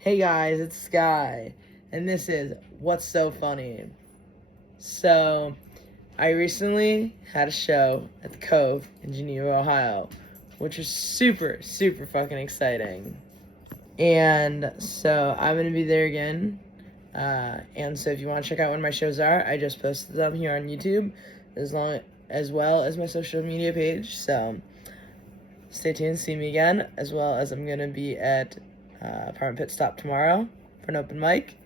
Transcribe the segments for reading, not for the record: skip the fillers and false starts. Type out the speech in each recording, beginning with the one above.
Hey guys, it's Sky, and this is What's So Funny. So, I recently had a show at the Cove in Geneva, Ohio, which was super, super fucking exciting. And so, I'm gonna be there again. And so, if you want to check out when my shows are, I just posted them here on YouTube, as well as my social media page. So, stay tuned, see me again, as well as I'm gonna be at Apartment Pit Stop tomorrow for an open mic.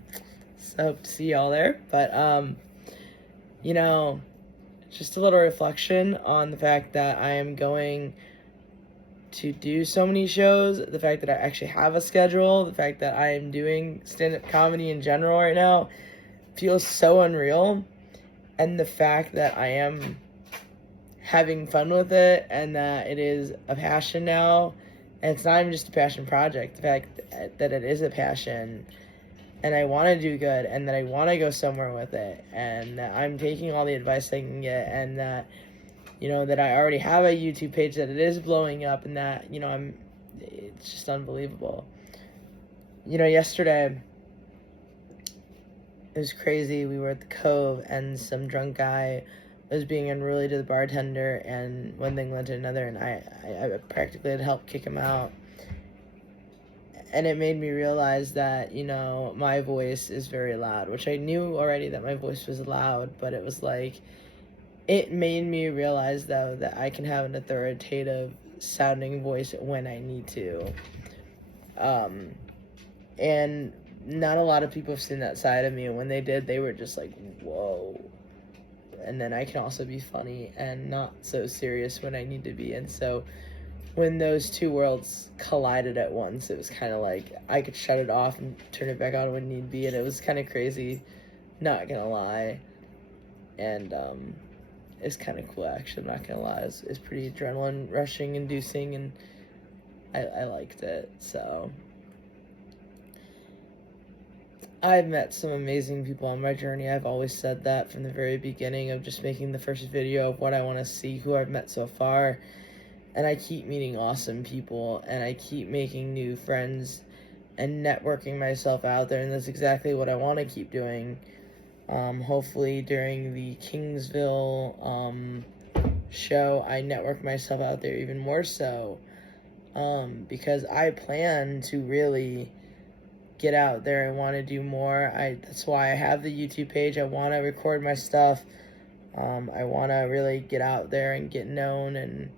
So hope to see y'all there. But just a little reflection on the fact that I am going to do so many shows, the fact that I actually have a schedule, the fact that I am doing stand-up comedy in general right now feels so unreal, and the fact that I am having fun with it and that it is a passion now, and it's not even just a passion project, the fact that it is a passion and I want to do good and that I want to go somewhere with it and that I'm taking all the advice I can get and that that I already have a YouTube page, that it is blowing up, and that it's just unbelievable. Yesterday it was crazy. We were at the Cove and some drunk guy was being unruly to the bartender, and one thing led to another, and I practically had to help kick him out. And it made me realize that, my voice is very loud, which I knew already that my voice was loud, but it was like, it made me realize, though, that I can have an authoritative sounding voice when I need to. And not a lot of people have seen that side of me, and when they did, they were just like, whoa. And then I can also be funny and not so serious when I need to be. And so when those two worlds collided at once, it was kind of like I could shut it off and turn it back on when need be. And it was kind of crazy, not gonna lie. And it's kind of cool, actually, I'm not gonna lie. It's pretty adrenaline rushing inducing, and I liked it. So I've met some amazing people on my journey. I've always said that from the very beginning of just making the first video of what I want to see, who I've met so far. And I keep meeting awesome people, and I keep making new friends and networking myself out there, and that's exactly what I want to keep doing. Hopefully during the Kingsville show, I network myself out there even more so, because I plan to really get out there. I want to do more. That's why I have the YouTube page. I want to record my stuff. I want to really get out there and get known, and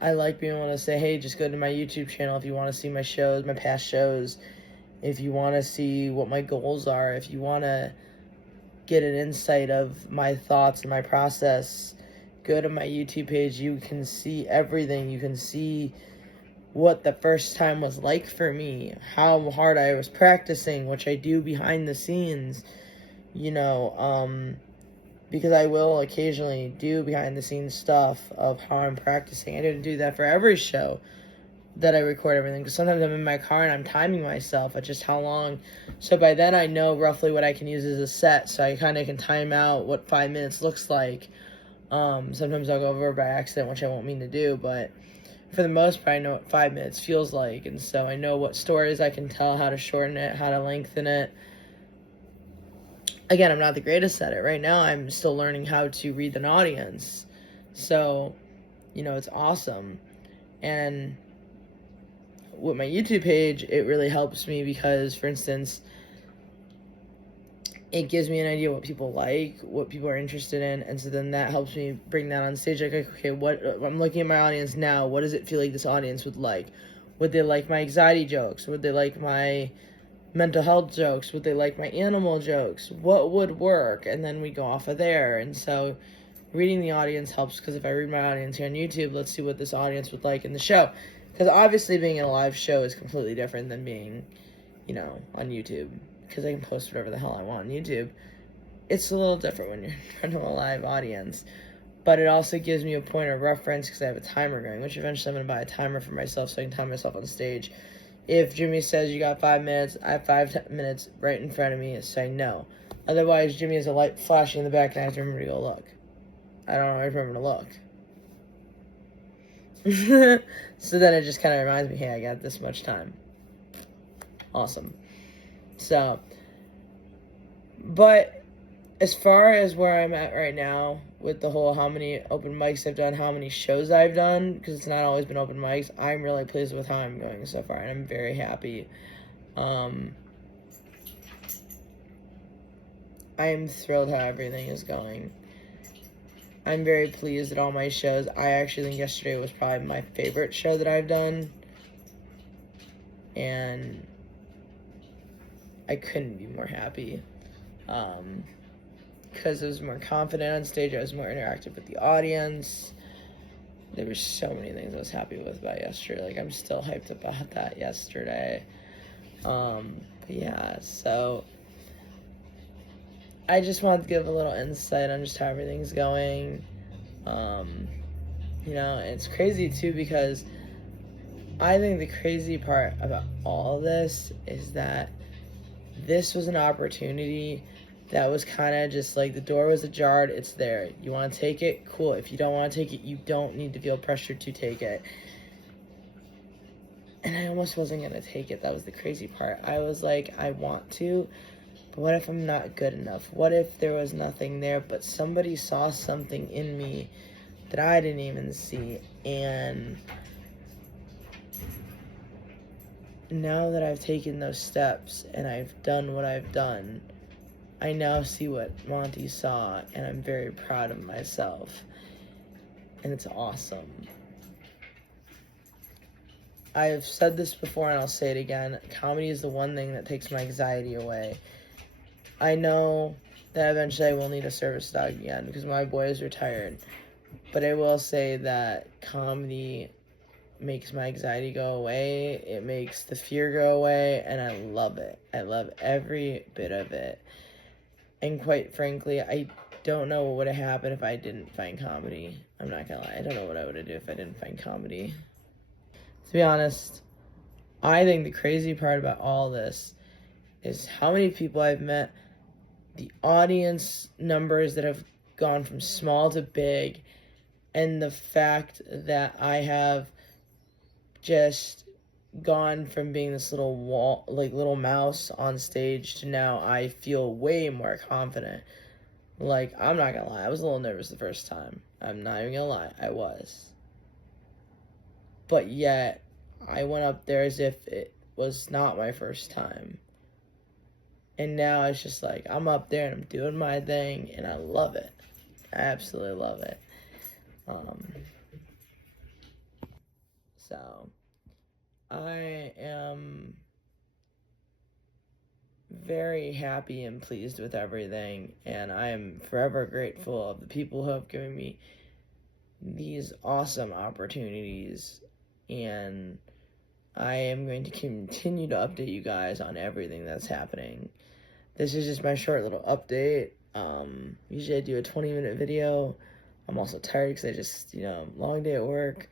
I like being able to say, hey, just go to my YouTube channel if you want to see my shows, my past shows, if you want to see what my goals are, if you want to get an insight of my thoughts and my process, go to my YouTube page. You can see everything. You can see what the first time was like for me, how hard I was practicing, which I do behind the scenes, because I will occasionally do behind the scenes stuff of how I'm practicing. I didn't do that for every show that I record everything, because sometimes I'm in my car and I'm timing myself at just how long. So by then I know roughly what I can use as a set, so I kind of can time out what 5 minutes looks like. Sometimes I'll go over by accident, which I won't mean to do, but for the most part, I know what 5 minutes feels like, and so I know what stories I can tell, how to shorten it, how to lengthen it. Again, I'm not the greatest at it. Right now, I'm still learning how to read an audience. So, it's awesome. And with my YouTube page, it really helps me because, for instance, it gives me an idea what people like, what people are interested in, and so then that helps me bring that on stage. Like, okay, I'm looking at my audience now. What does it feel like this audience would like? Would they like my anxiety jokes? Would they like my mental health jokes? Would they like my animal jokes? What would work? And then we go off of there. And so reading the audience helps, because if I read my audience here on YouTube, let's see what this audience would like in the show. Because obviously being in a live show is completely different than being, on YouTube. Because I can post whatever the hell I want on YouTube. It's a little different when you're in front of a live audience. But it also gives me a point of reference because I have a timer going, which eventually I'm going to buy a timer for myself so I can time myself on stage. If Jimmy says you got 5 minutes, I have 5 minutes right in front of me, so I know. Otherwise, Jimmy has a light flashing in the back and I have to remember to go look. I don't always remember to look. So then it just kind of reminds me, hey, I got this much time. Awesome. So, but as far as where I'm at right now with the whole how many open mics I've done, how many shows I've done, because it's not always been open mics, I'm really pleased with how I'm going so far, and I'm very happy. I am thrilled how everything is going. I'm very pleased at all my shows. I actually think yesterday was probably my favorite show that I've done. And I couldn't be more happy. Because I was more confident on stage. I was more interactive with the audience. There were so many things I was happy with about yesterday. Like, I'm still hyped about that yesterday. But yeah, so I just wanted to give a little insight on just how everything's going. You know, and it's crazy too because I think the crazy part about all this is that this was an opportunity that was kind of just like the door was ajar, it's there. You want to take it? Cool. If you don't want to take it, you don't need to feel pressured to take it. And I almost wasn't going to take it. That was the crazy part. I was like, I want to, but what if I'm not good enough? What if there was nothing there, but somebody saw something in me that I didn't even see? And now that I've taken those steps and I've done what I've done, I now see what Monty saw, and I'm very proud of myself. And it's awesome. I've said this before and I'll say it again. Comedy is the one thing that takes my anxiety away. I know that eventually I will need a service dog again because my boy is retired. But I will say that comedy makes my anxiety go away. It makes the fear go away, and I love it. I love every bit of it. And quite frankly, I don't know what would have happened if I didn't find comedy. I'm not gonna lie. I don't know what I would have done if I didn't find comedy. To be honest, I think the crazy part about all this is how many people I've met, the audience numbers that have gone from small to big, and the fact that I have just gone from being this little mouse on stage to now I feel way more confident. Like, I'm not gonna lie, I was a little nervous the first time. I'm not even gonna lie, I was. But yet, I went up there as if it was not my first time. And now it's just like, I'm up there and I'm doing my thing, and I love it. I absolutely love it. So, I am very happy and pleased with everything, and I am forever grateful of the people who have given me these awesome opportunities, and I am going to continue to update you guys on everything that's happening. This is just my short little update. Usually I do a 20-minute video. I'm also tired because I just, long day at work,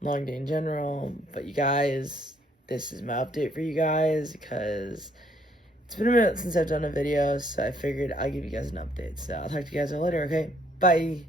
long day in general. But you guys, this is my update for you guys because it's been a minute since I've done a video, so I figured I'll give you guys an update. So I'll talk to you guys later, okay? Bye!